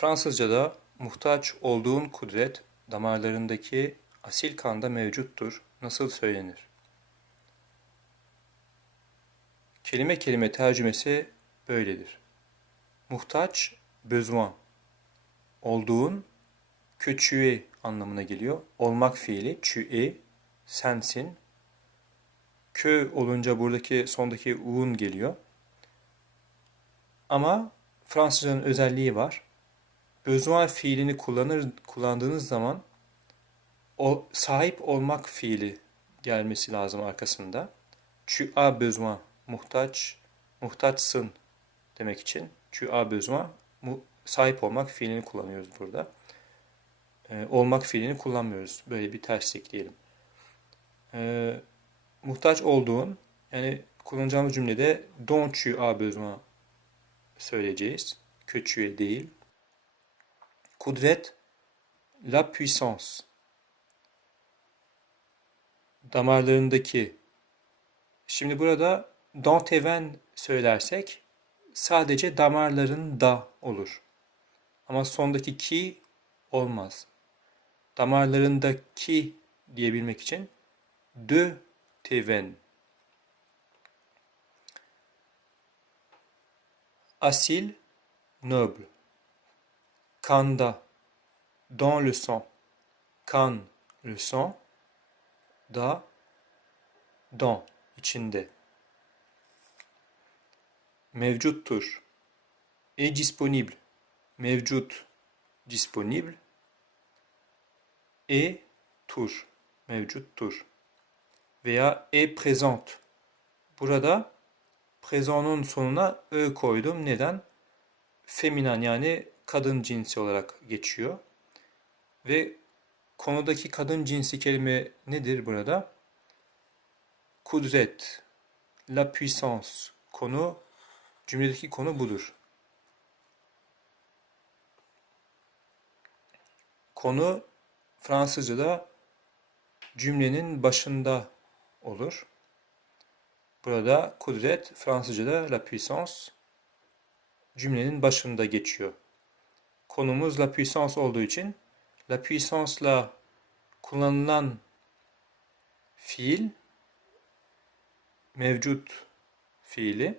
Fransızca'da muhtaç olduğun kudret damarlarındaki asil kanda mevcuttur. Nasıl söylenir? Kelime kelime tercümesi böyledir. Muhtaç, besoin. Olduğun, es anlamına geliyor. Olmak fiili, es, sensin. Que olunca buradaki sondaki un geliyor. Ama Fransızcanın özelliği var. Besoin fiilini kullanır, kullandığınız zaman o sahip olmak fiili gelmesi lazım arkasında. Tu as besoin, muhtaç, muhtaçsın demek için. Tu as besoin, mu, sahip olmak fiilini kullanıyoruz burada. Ee, olmak fiilini kullanmıyoruz. Böyle bir terslik diyelim. Ee, muhtaç olduğun, yani kullanacağımız cümlede dont tu as besoin söyleyeceğiz. Es değil. Kudret, la puissance. Damarlarındaki. Şimdi burada danteven söylersek sadece damarlarında olur. Ama sondaki ki olmaz. Damarlarındaki diyebilmek için de teven. Asil, noble. Kanda, dans le sang. Kan, le sang. Da, dans, içinde. Mevcuttur. Est disponible. Mevcut, disponible. Et tur, mevcuttur. Veya est présente. Burada présent'un sonuna ö koydum. Neden? Feminen yani kadın cinsi olarak geçiyor. Ve konudaki kadın cinsi kelime nedir burada? Kudret, la puissance konu, cümledeki konu budur. Konu Fransızca'da cümlenin başında olur. Burada kudret Fransızca'da la puissance cümlenin başında geçiyor. Konumuz la puissance olduğu için la puissance'la kullanılan fiil mevcut fiili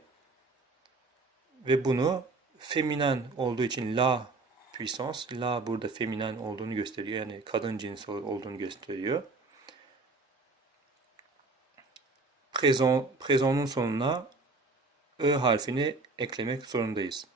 ve bunu feminen olduğu için la puissance, la burada feminen olduğunu gösteriyor. Yani kadın cinsi olduğunu gösteriyor. Présent, présent'un sonuna ö harfini eklemek zorundayız.